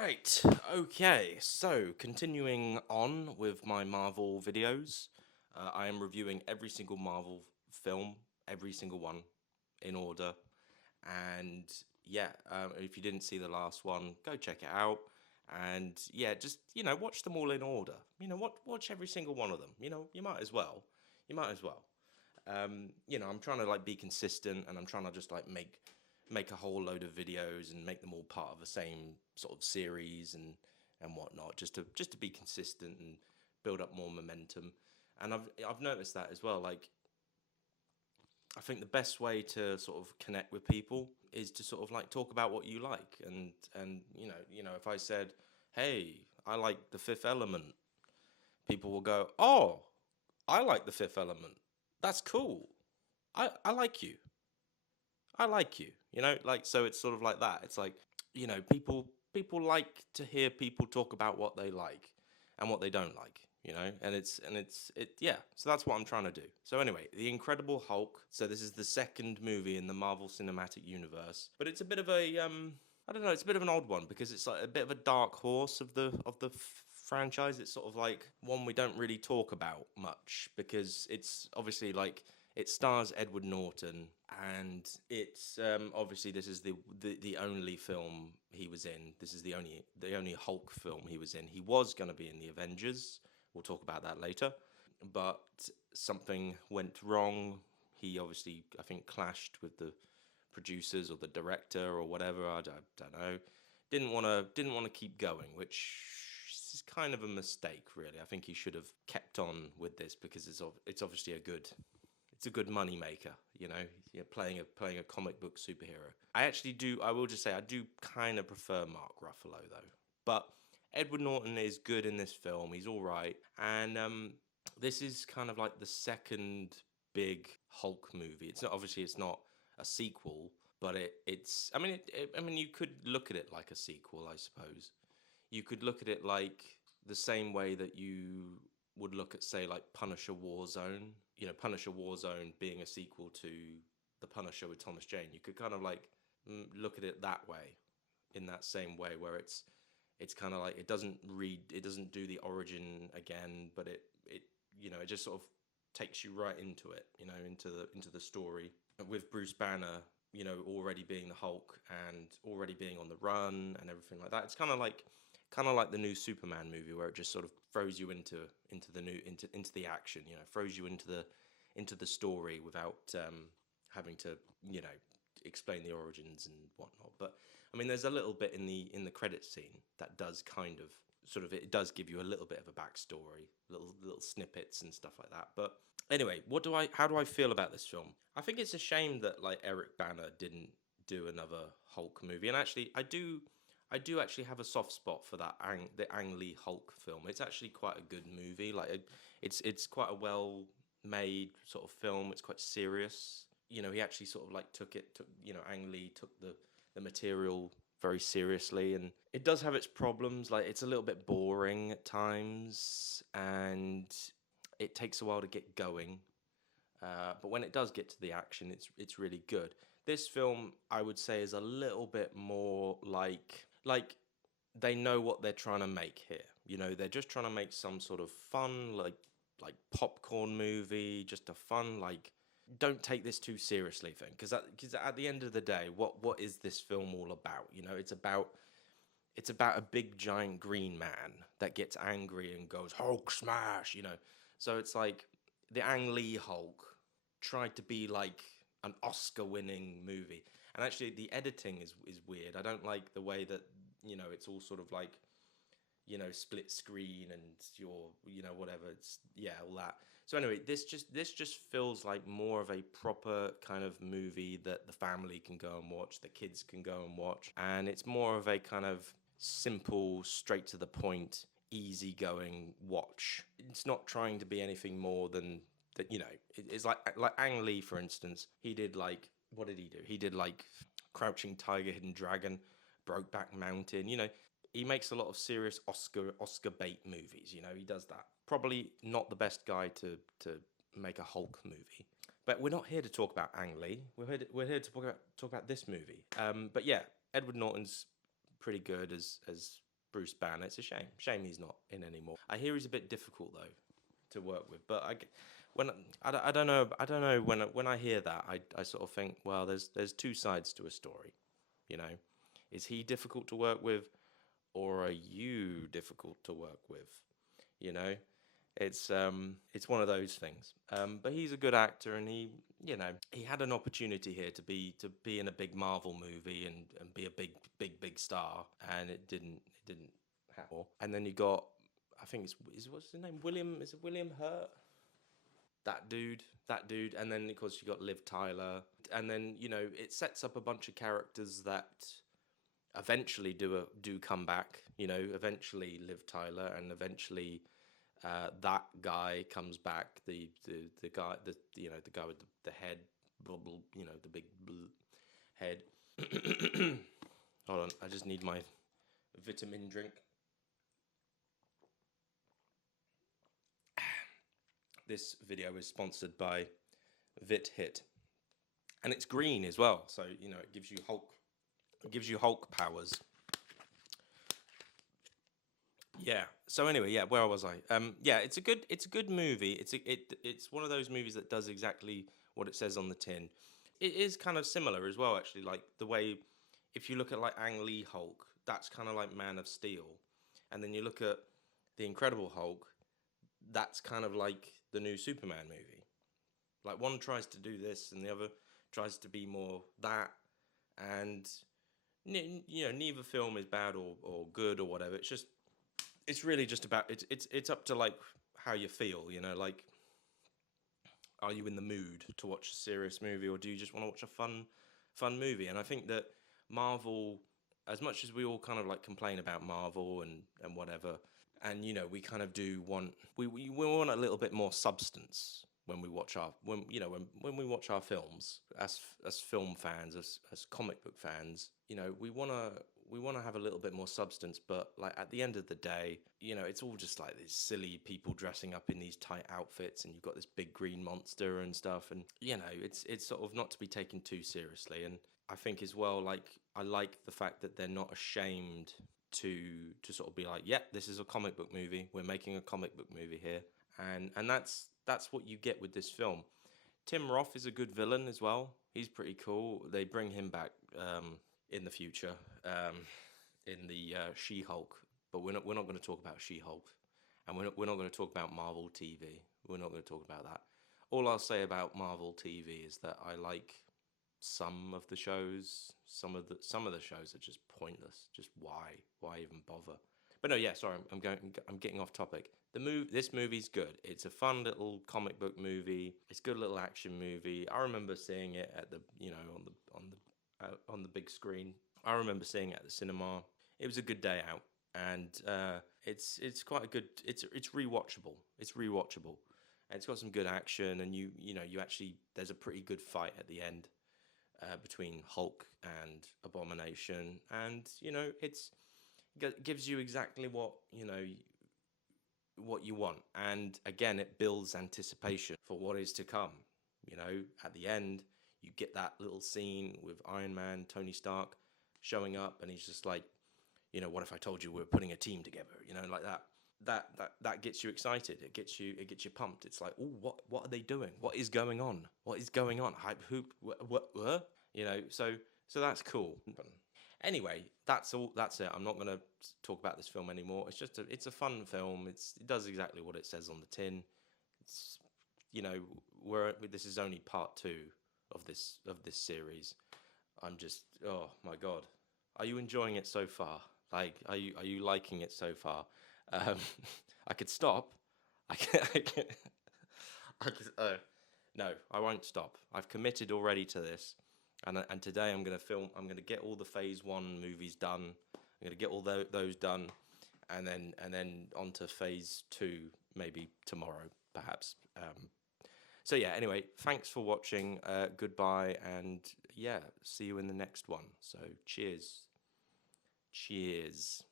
Right, okay, so continuing on with my Marvel videos, I am reviewing every single Marvel film, every single one, in order. And yeah, if you didn't see the last one, go check it out. And yeah, just, watch them all in order. Watch every single one of them. You might as well. You might as well. I'm trying to like be consistent, and I'm trying to just like make a whole load of videos and make them all part of the same sort of series and whatnot, just to be consistent and build up more momentum. And I've noticed that as well. Like, I think the best way to sort of connect with people is to sort of like talk about what you like, and if I said, "Hey, I like The Fifth Element," people will go, "Oh, I like The Fifth Element. That's cool. I like you. I like you." Like, so it's sort of like that. It's like, people like to hear people talk about what they like and what they don't like, yeah. So that's what I'm trying to do. So anyway, The Incredible Hulk. So this is the second movie in the Marvel Cinematic Universe, but it's a bit of a I don't know, it's a bit of an odd one because it's like a bit of a dark horse of the franchise. It's sort of like one we don't really talk about much because it's obviously like it stars Edward Norton, and it's obviously this is the only film he was in. This is the only Hulk film he was in. He was going to be in the Avengers. We'll talk about that later, but something went wrong. He obviously, I think, clashed with the producers or the director or whatever. I don't know. Didn't want to keep going, which is kind of a mistake, really. I think he should have kept on with this because it's obviously a good money maker, playing a comic book superhero. I will just say I do kind of prefer Mark Ruffalo though. But Edward Norton is good in this film. He's all right. And this is kind of like the second big Hulk movie. It's not a sequel, but it's I mean, you could look at it like a sequel, I suppose. You could look at it like the same way that you would look at, say, like Punisher Warzone. Punisher Warzone being a sequel to The Punisher with Thomas Jane. You could kind of like look at it that way, in that same way, where it's kind of like it doesn't do the origin again, but it just sort of takes you right into it, into the story with Bruce Banner, already being the Hulk and already being on the run and everything like that. It's kind of like the new Superman movie, where it just sort of throws you into the new into the action, throws you into the story without having to you know explain the origins and whatnot. But I mean, there's a little bit in the credit scene that does kind of sort of, it does give you a little bit of a backstory, little snippets and stuff like that. But anyway, how do I feel about this film? I think it's a shame that like Eric Bana didn't do another Hulk movie, and actually I do actually have a soft spot for the Ang Lee Hulk film. It's actually quite a good movie. Like it's quite a well made sort of film. It's quite serious. He actually sort of like Ang Lee took the material very seriously, and it does have its problems. Like, it's a little bit boring at times, and it takes a while to get going. But when it does get to the action, it's really good. This film, I would say, is a little bit more like they know what they're trying to make here. They're just trying to make some sort of fun, like popcorn movie, just a fun, like, don't take this too seriously thing. Because at the end of the day, what is this film all about? It's about a big giant green man that gets angry and goes Hulk smash. So it's like the Ang Lee Hulk tried to be like an Oscar-winning movie, and actually the editing is weird. I don't like the way that it's all sort of like split screen and whatever. It's, yeah, all that. So anyway, this just feels like more of a proper kind of movie that the family can go and watch, the kids can go and watch, and it's more of a kind of simple, straight to the point, easygoing watch. It's not trying to be anything more than that. It's like Ang Lee, for instance. He did like, what did he do? He did like Crouching Tiger, Hidden Dragon, Brokeback Mountain. He makes a lot of serious Oscar bait movies. He does that. Probably not the best guy to make a Hulk movie. But we're not here to talk about Ang Lee. We're here to talk about this movie. But yeah, Edward Norton's pretty good as Bruce Banner. It's a shame. Shame he's not in anymore. I hear he's a bit difficult though to work with, but I don't know. I don't know when I hear that, I sort of think, well, there's two sides to a story, you know. Is he difficult to work with, or are you difficult to work with? You know, it's one of those things. But he's a good actor, and he had an opportunity here to be in a big Marvel movie and be a big star, and it didn't happen. And then you got, I think what's his name? Is it William Hurt? That dude, and then of course you got Liv Tyler, and then it sets up a bunch of characters that eventually do come back. Eventually Liv Tyler, and eventually that guy comes back. The guy, the guy with the head, the big head. Hold on, I just need my vitamin drink. This video is sponsored by VitHit, and it's green as well, so it gives you Hulk. It gives you Hulk powers. Yeah. So anyway, yeah. Where was I? Yeah. It's a good movie. It's one of those movies that does exactly what it says on the tin. It is kind of similar as well, actually. Like the way, if you look at like Ang Lee Hulk, that's kind of like Man of Steel, and then you look at the Incredible Hulk, that's kind of like the new Superman movie. Like one tries to do this, and the other tries to be more that, and neither film is bad or good or whatever. It's really just about it's up to like how you feel, like are you in the mood to watch a serious movie, or do you just want to watch a fun movie? And I think that Marvel, as much as we all kind of like complain about Marvel and whatever, and we kind of do want we want a little bit more substance when we watch when we watch our films, as film fans, as comic book fans. We want to have a little bit more substance, but like at the end of the day, it's all just like these silly people dressing up in these tight outfits, and you've got this big green monster and stuff, and it's sort of not to be taken too seriously. And I think as well, like I like the fact that they're not ashamed to sort of be like, yeah, this is a comic book movie. We're making a comic book movie here, and that's what you get with this film. Tim Roth is a good villain as well. He's pretty cool. They bring him back in the future, in the She-Hulk, but we're not going to talk about She-Hulk, and we're not going to talk about Marvel TV. We're not going to talk about that. All I'll say about Marvel TV is that I like some of the shows. Some of the shows are just pointless. Just why even bother? But no, yeah, sorry, I'm getting off topic. This movie's good. It's a fun little comic book movie. It's a good little action movie. I remember seeing it at the on the big screen. I remember seeing it at the cinema. It was a good day out, and it's quite a good. It's rewatchable. It's rewatchable, and it's got some good action. And you actually, there's a pretty good fight at the end between Hulk and Abomination, and it gives you exactly what you want. And again, it builds anticipation for what is to come. At the end, you get that little scene with Iron Man, Tony Stark showing up, and he's just like, what if I told you we're putting a team together? Like that. That gets you excited. It gets you pumped. It's like, oh, what are they doing? What is going on? What is going on? Hype hoop. What? So that's cool. Anyway, that's all. That's it. I'm not going to talk about this film anymore. It's a fun film. It does exactly what it says on the tin. It's this is only part 2 of this series. I'm just, oh my god, are you enjoying it so far? Like, are you liking it so far? I could stop. I can. No, I won't stop. I've committed already to this. And today I'm going to get all the Phase 1 movies done. I'm going to get all those done, and then on to Phase 2 maybe tomorrow, perhaps. So yeah, anyway, thanks for watching. Goodbye, and yeah, see you in the next one. So cheers. Cheers.